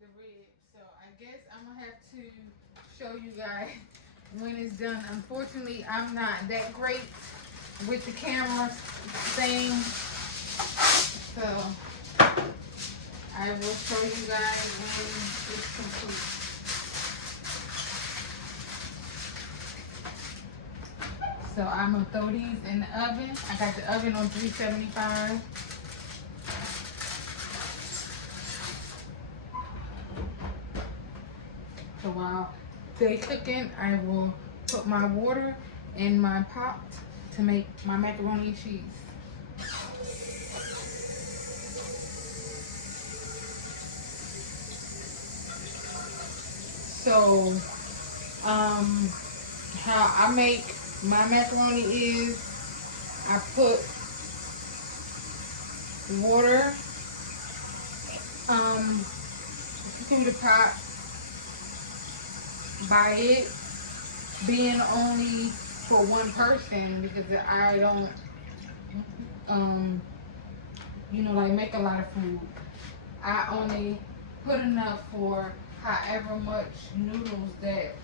the rib. So I guess I'm gonna have to show you guys when it's done. Unfortunately, I'm not that great with the camera thing, so I will show you guys when it's complete. So I'm gonna throw these in the oven. I got the oven on 375. So while they cooking, I will put my water in my pot to make my macaroni and cheese. So, how I make my macaroni is I put water through the pot. By it being only for one person, because I don't like make a lot of food. I only put enough for however much noodles that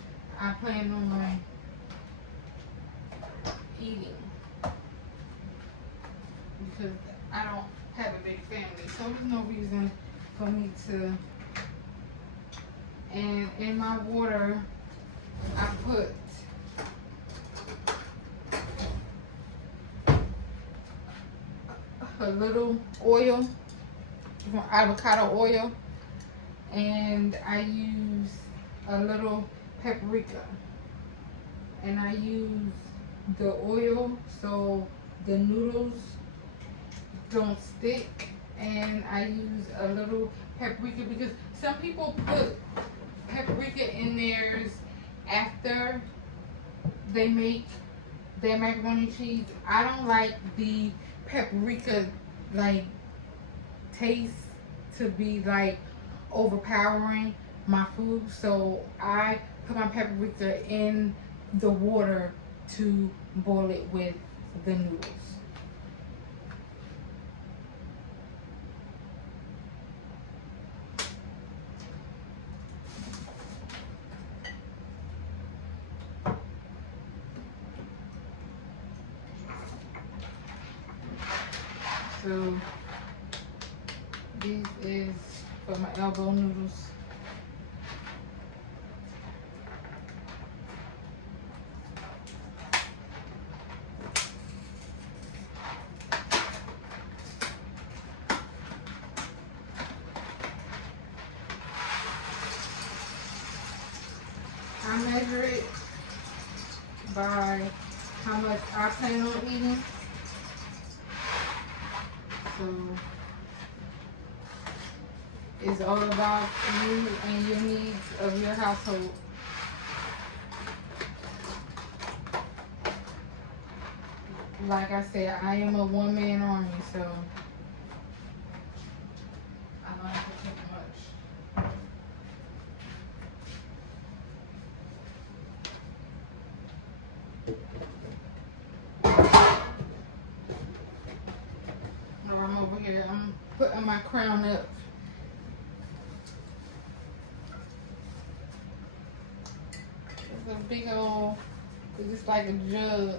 I plan on eating, because I don't have a big family, so there's no reason for me to. And in my water, I put a little oil, avocado oil, and I use a little paprika. And I use the oil so the noodles don't stick, and I use a little paprika because some people put paprika in theirs after they make their macaroni and cheese. I don't like the paprika like taste to be like overpowering my food, so I put my paprika in the water to boil it with the noodles. So this is for my elbow noodles. I measure it by how much I plan on eating. So it's all about you and your needs of your household. Like I said, I am a one-man army, so I don't have to cook much. I'm over here, I'm putting my crown up. It's a big old, it's just like a jug.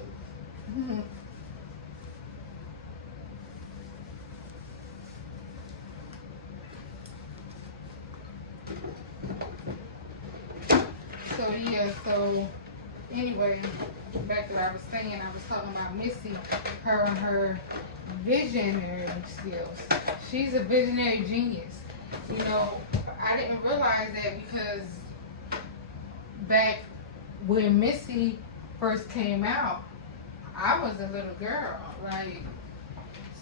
So yeah, so anyway, back to what I was saying, I was talking about Missy, her and her visionary skills. She's a visionary genius. You know, I didn't realize that because back when Missy first came out, I was a little girl, like,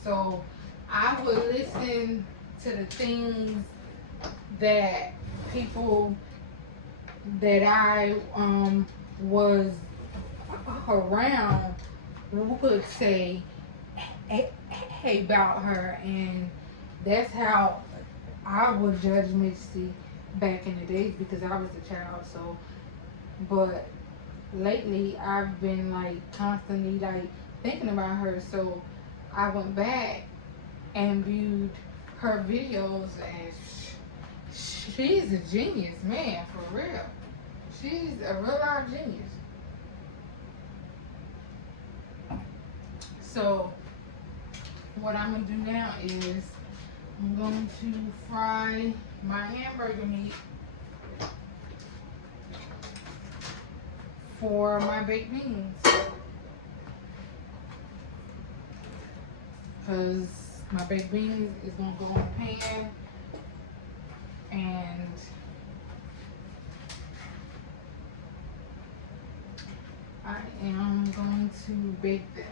so I would listen to the things that people that I was around would say about her, and that's how I would judge Missy back in the days because I was a child. So, but lately I've been like constantly like thinking about her, so I went back and viewed her videos, and she's a genius, man, for real. She's a real life genius. So what I'm gonna do now is I'm going to fry my hamburger meat for my baked beans, because my baked beans is gonna go in the pan, and I am going to bake them.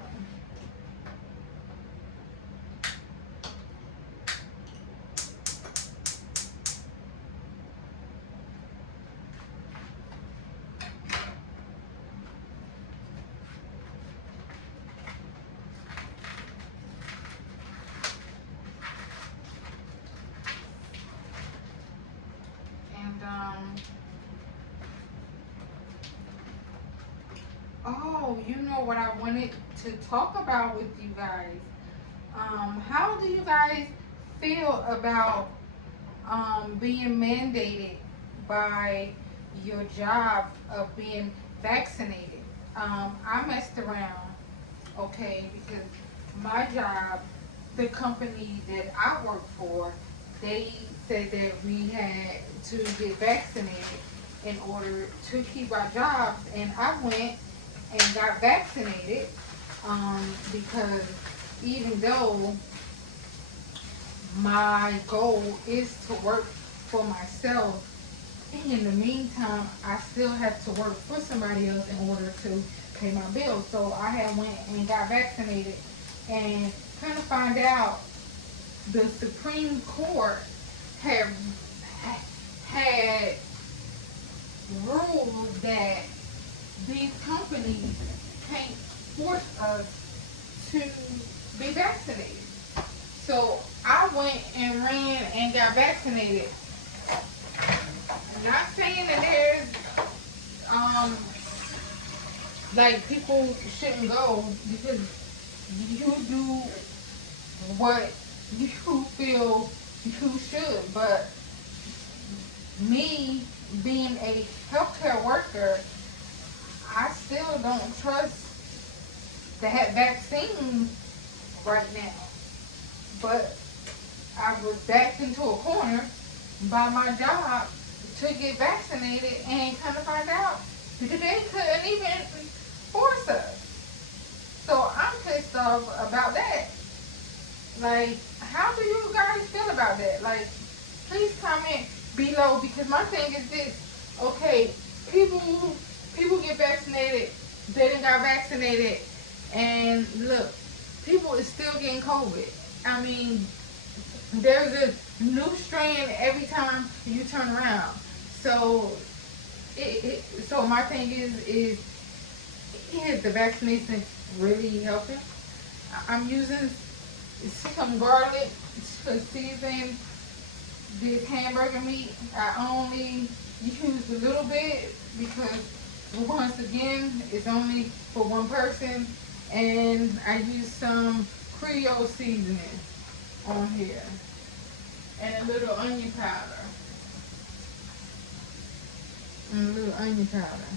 Oh, you know what I wanted to talk about with you guys. How do you guys feel about being mandated by your job of being vaccinated? I messed around, okay, because my job, the company that I work for, they said that we had to get vaccinated in order to keep our jobs, and I went and got vaccinated, because even though my goal is to work for myself, in the meantime I still have to work for somebody else in order to pay my bills. So I had went and got vaccinated, and kind of find out the Supreme Court had ruled that these companies can't force us to be vaccinated. So I went and ran and got vaccinated. Not saying that there's like people shouldn't go, because you do what you feel you should, but me being a healthcare worker, I still don't trust that vaccine right now. But I was backed into a corner by my job to get vaccinated, and kind of find out that they couldn't even force us. So I'm pissed off about that. Like, how do you guys feel about that? Like, please comment below, because my thing is this. Okay, people get vaccinated, they done got vaccinated, and look, people is still getting COVID. I mean, there's a new strain every time you turn around. So, so my thing is the vaccination really helping? I'm using some garlic to season this hamburger meat. I only used a little bit because, once again, it's only for one person, and I used some Creole seasoning on here, and a little onion powder. And a little onion powder.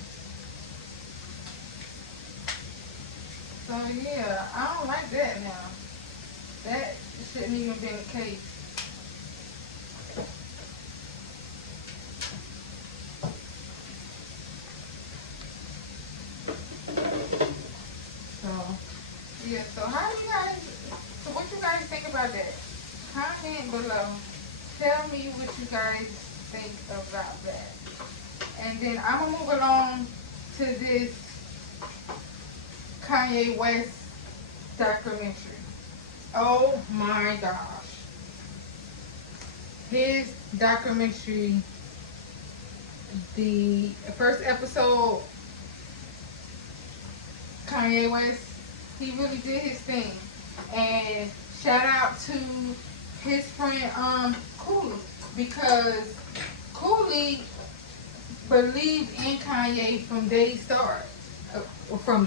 So yeah, I don't like that now. That shouldn't even be the case. So yeah, so what you guys think about that? Comment below. Tell me what you guys think about that. And then I'm gonna move along to this Kanye West documentary. Oh my gosh. His documentary, the first episode, Kanye West, he really did his thing. And shout out to his friend Cooley, because Cooley believed in Kanye from day start. From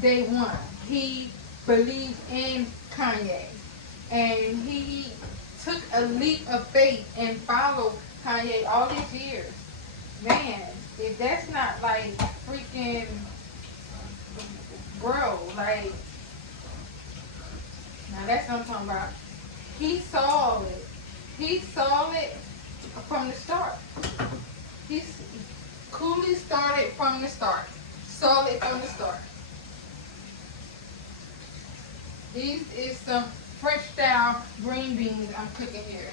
day one. He believed in Kanye, and he took a leap of faith and followed Kanye all these years. Man, if that's not like freaking bro, like, now that's what I'm talking about. He saw it. He saw it from the start. He coolly started from the start. Saw it from the start. These is some fresh style green beans I'm cooking here.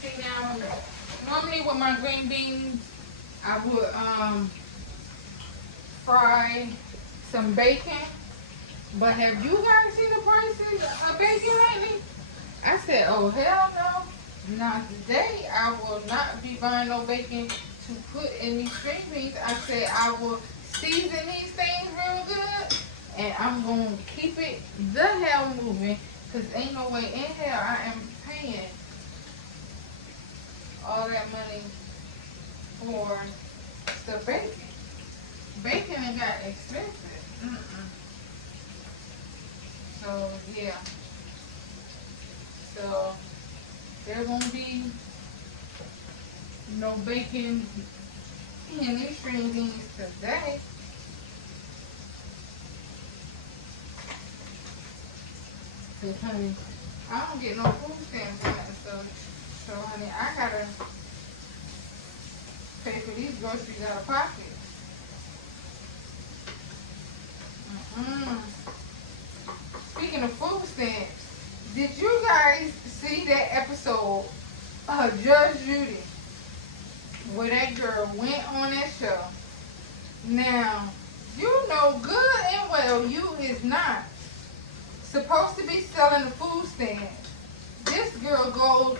See now, normally with my green beans, I would fry some bacon. But have you guys seen the prices of bacon lately? I said, oh hell no. Not today. I will not be buying no bacon to put in these green beans. I said I will season these things real good. And I'm going to keep it the hell moving. Because ain't no way in hell I am paying all that money for the bacon. Bacon ain't got expensive. So yeah. So there won't be no bacon in these string beans today. Cause honey, I don't get no food stamps on that, so honey, I gotta pay for these groceries out of pocket. Speaking of food stamps, did you guys see that episode of Judge Judy where that girl went on that show? Now, you know good and well you is not supposed to be selling the food stamps. This girl goes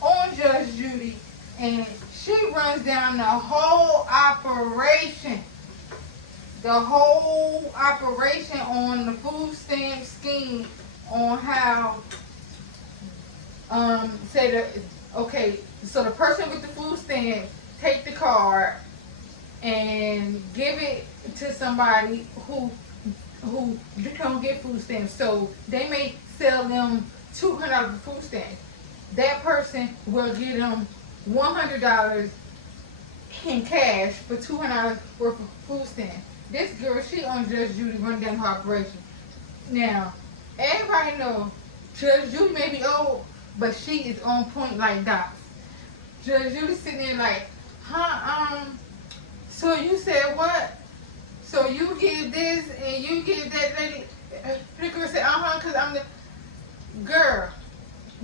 on Judge Judy and she runs down the whole operation. The whole operation on the food stamp scheme, on how so the person with the food stamp take the card and give it to somebody who don't get food stamps. So they may sell them $200 for food stamps. That person will give them $100 in cash for $200 worth of food stamps. This girl, she on Judge Judy running down her operation. Now, everybody knows Judge Judy may be old, but she is on point like dots. Judge Judy sitting there like, so you said what? So you give this and you give that lady. The girl said, because I'm the girl.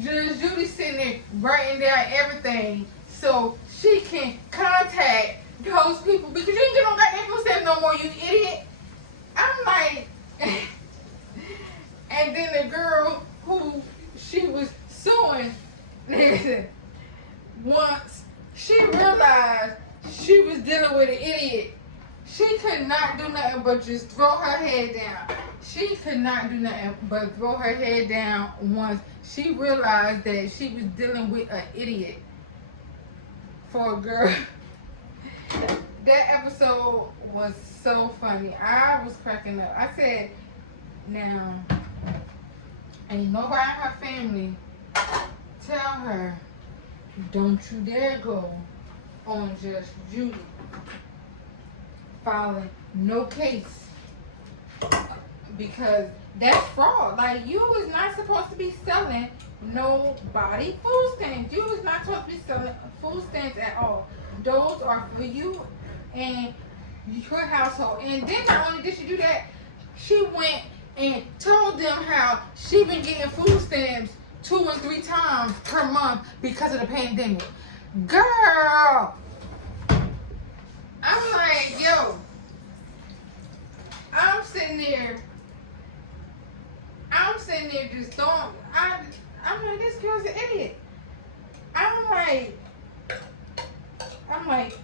Judge Judy sitting there writing down everything so she can contact those people, because you ain't get on goddamn food stamps no more, you idiot. I'm like, and then the girl who she was suing, once she realized she was dealing with an idiot, she could not do nothing but just throw her head down. She could not do nothing but throw her head down once she realized that she was dealing with an idiot. For a girl. That episode was so funny. I was cracking up. I said, now, ain't nobody in her family tell her, don't you dare go on Judge Judy filing no case, because that's fraud. Like, you was not supposed to be selling nobody food stamps. You was not supposed to be selling food stamps at all. Those are for you and your household. And then not only did she do that, she went and told them how she been getting food stamps 2 and 3 times per month because of the pandemic. Girl, I'm like, yo, I'm sitting there just throwing, I'm like, this girl's an idiot. I'm like,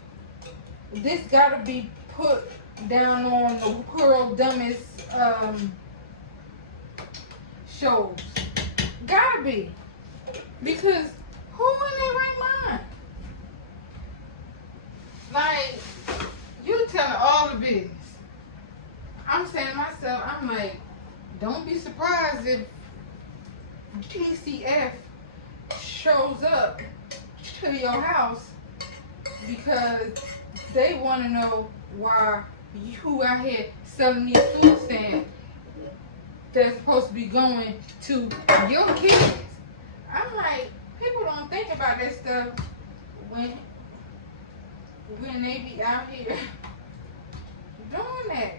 this gotta be put down on the world dumbest shows. Gotta be. Because who in their right mind? Like, you business. I'm saying to myself, I'm like, don't be surprised if TCF shows up to your house because they want to know why you out here selling these food stamps that's supposed to be going to your kids. I'm like, people don't think about that stuff when they be out here doing that.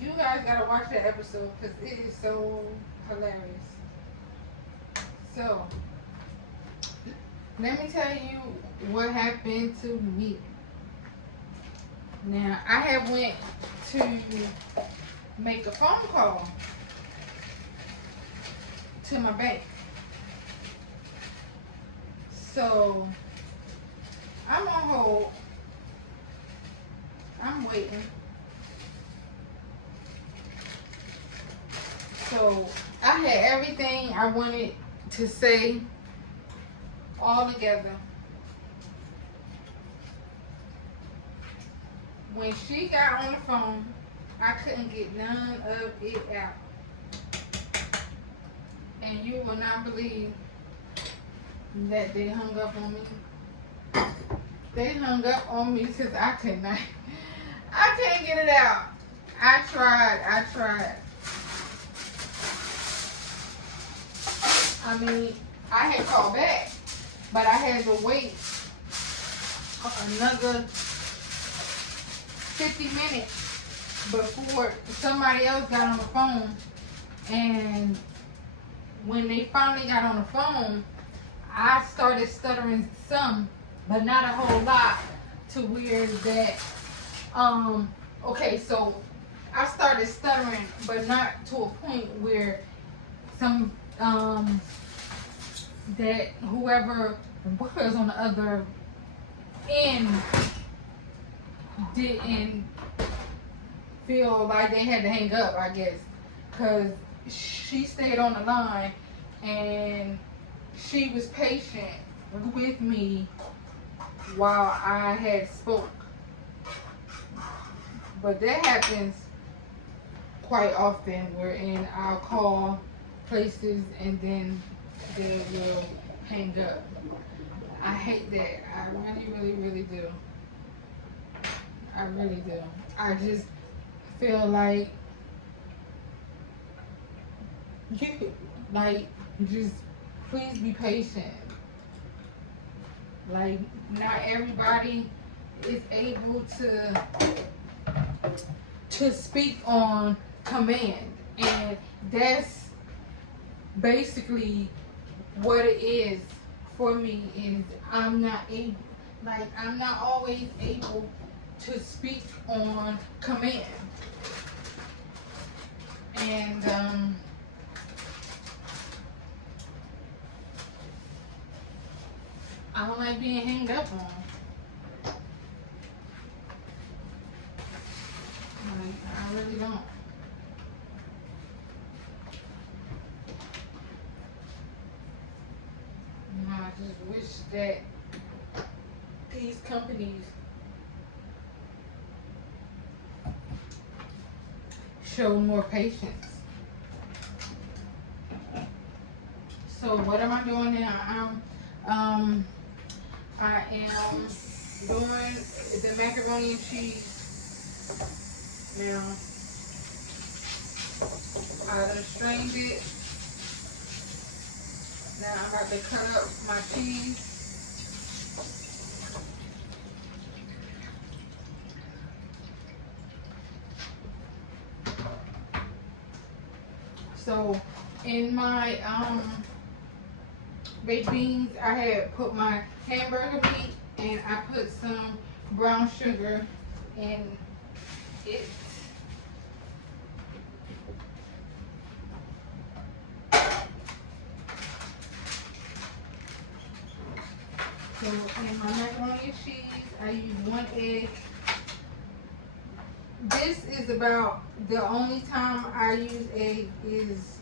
You guys gotta watch that episode because it is so hilarious. So, let me tell you what happened to me. Now, I have went to make a phone call to my bank. So, I'm on hold. I'm waiting. So, I had everything I wanted to say all together. When she got on the phone, I couldn't get none of it out. And you will not believe that they hung up on me. They hung up on me because I couldn't get it out. I tried. I mean, I had called back, but I had to wait another 50 minutes before somebody else got on the phone. And when they finally got on the phone, I started stuttering some, but not a whole lot, to where that, okay, so I started stuttering, but not to a point where some, that whoever was on the other end didn't feel like they had to hang up, I guess, because she stayed on the line and she was patient with me while I had spoke. But that happens quite often, wherein I'll call places and then they will hang up. I hate that. I really do. I really do. I just feel like just please be patient. Like, not everybody is able to speak on command, and that's basically what it is for me. Is I'm not always able to speak on command, and I don't like being hanged up on. Like, I really don't. I just wish that these companies show more patience. So what am I doing now? I am doing the macaroni and cheese now. I done strained it. Now I'm about to cut up my cheese. So in my baked beans, I had put my hamburger meat and I put some brown sugar in it. So in my macaroni and cheese, I use 1 egg. This is about the only time I use egg is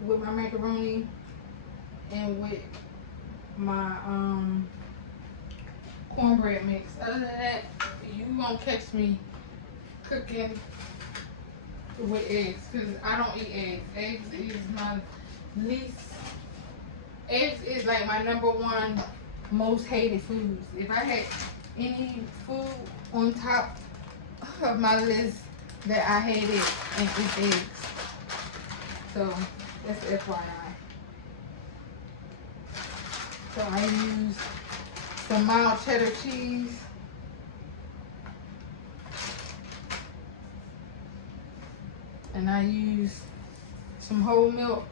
with my macaroni and with my cornbread mix. Other than that, you won't catch me cooking with eggs, because I don't eat eggs. Eggs is my least. Eggs is like my #1 most hated foods. If I had any food on top of my list that I hated, and it's eggs. So that's FYI. So I use some mild cheddar cheese. And I use some whole milk.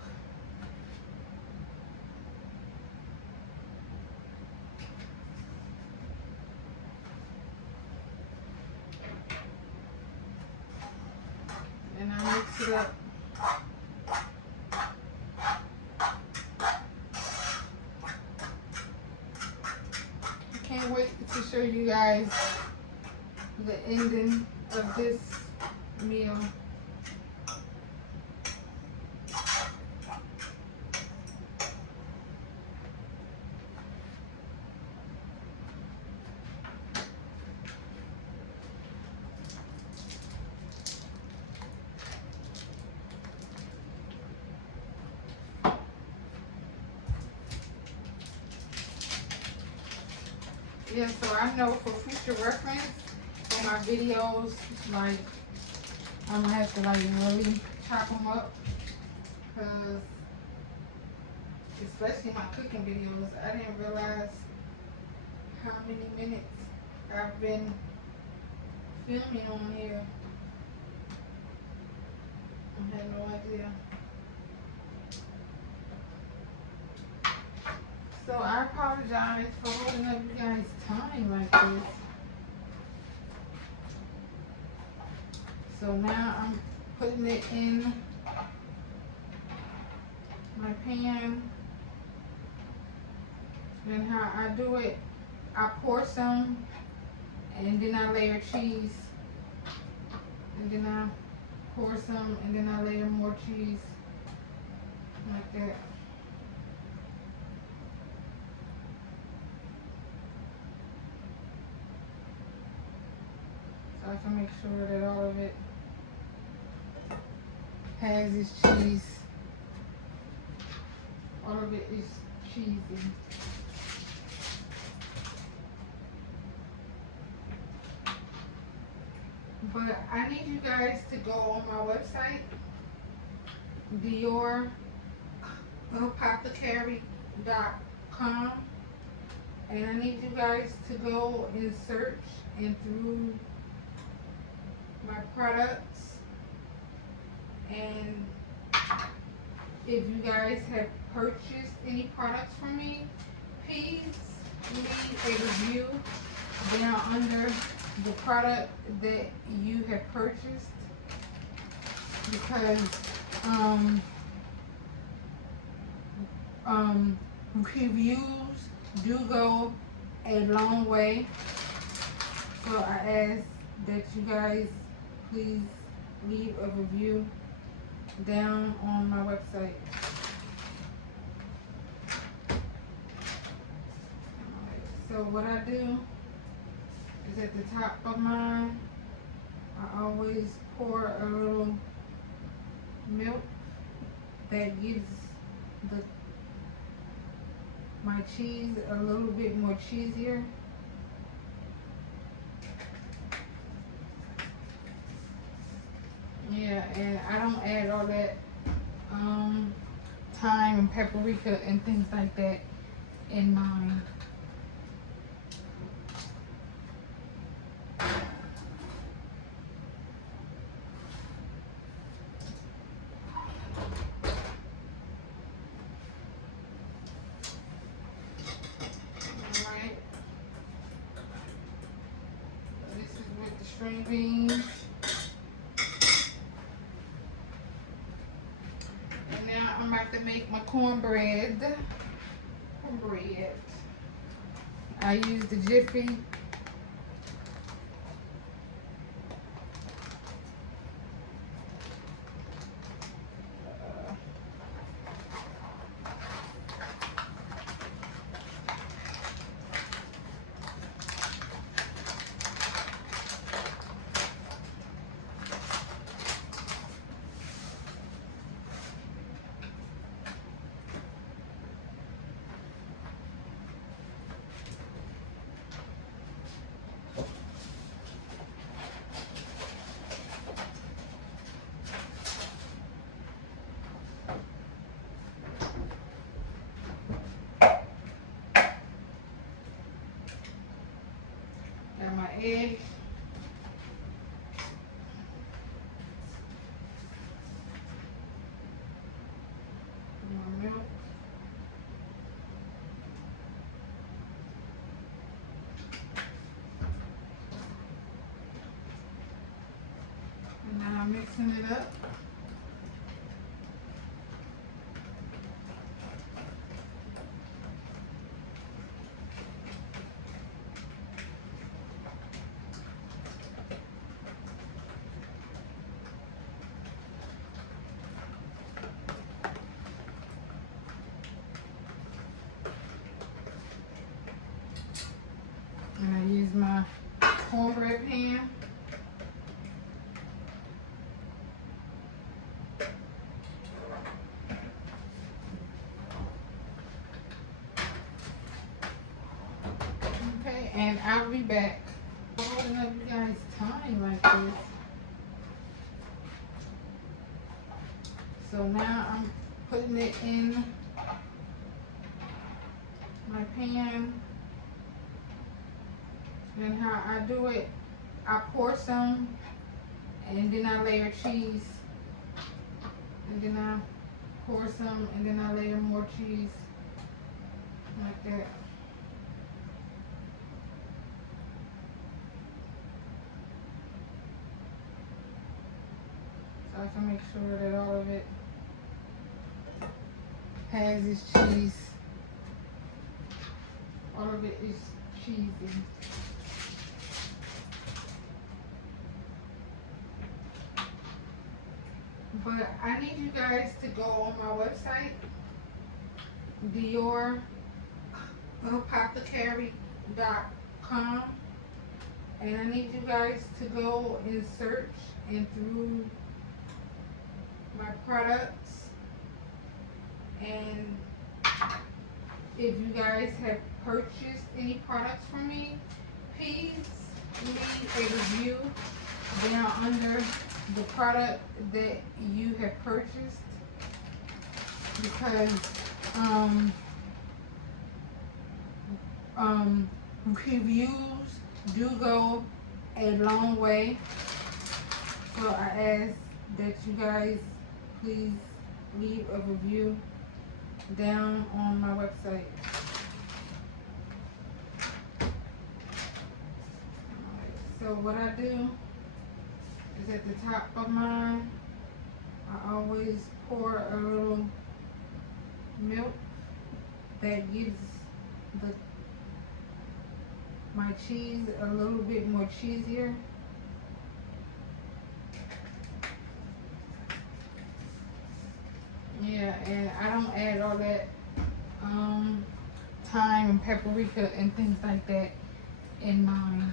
And I mix it up. I can't wait to show you guys the ending of this meal. Yeah, so I know for future reference for my videos, like I'm gonna have to like really chop them up, because especially my cooking videos, I didn't realize how many minutes I've been filming on here. I had no idea. So I apologize for holding up you guys' time like this. So now I'm putting it in my pan. And how I do it, I pour some and then I layer cheese. And then I pour some and then I layer more cheese. Like that. So I can make sure that all of it has its cheese. All of it is cheesy. But I need you guys to go on my website, authorprenuer.com, and I need you guys to go and search and through my products, and if you guys have purchased any products from me, please leave a review down under the product that you have purchased, because reviews do go a long way. So I ask that you guys please leave a review down on my website. So what I do is at the top of mine, I always pour a little milk that gives my cheese a little bit more cheesier. Yeah, and I don't add all that thyme and paprika and things like that in mine. Alright. This is with the string beans. I'm about to make my cornbread. I use the Jiffy. egg. My milk. And now I'm mixing it up. And I use my cornbread pan. Okay, and I'll be back. Holding up you guys' time like this. So now I'm putting it in my pan. And how I do it, I pour some and then I layer cheese. And then I pour some and then I layer more cheese. Like that. So I can make sure that all of it has its cheese. All of it is cheesy. But I need you guys to go on my website, Authorprenuer.com, and I need you guys to go and search and through my products. And if you guys have purchased any products from me, please leave a review down under the product that you have purchased, because reviews do go a long way. So I ask that you guys please leave a review down on my website. Alright, so what I do is at the top of mine, I always pour a little milk that gives my cheese a little bit more cheesier. Yeah, and I don't add all that thyme and paprika and things like that in mine.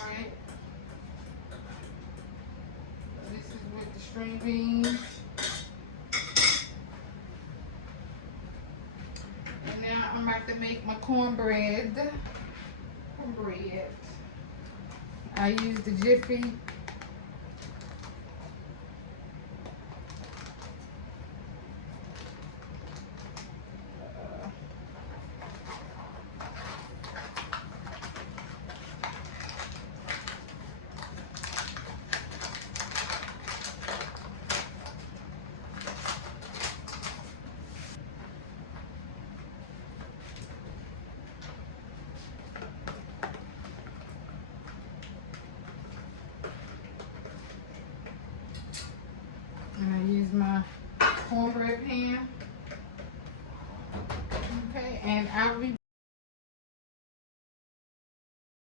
Alright. This is with the string beans. I'm about to make my cornbread. I use the Jiffy. And I use my cornbread pan. Okay, and I'll be